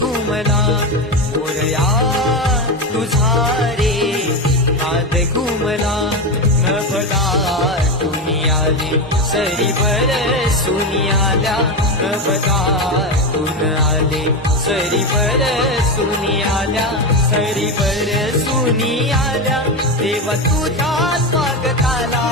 घुमला मोरया तुझा रे नाद घुमला नभदार तुम्ही आले सरीवर सुनी आल्या नभदार तुन आले सरीवर सुनी आल्या सरीवर सुनी आल्या देवा तुझ्या स्वागताला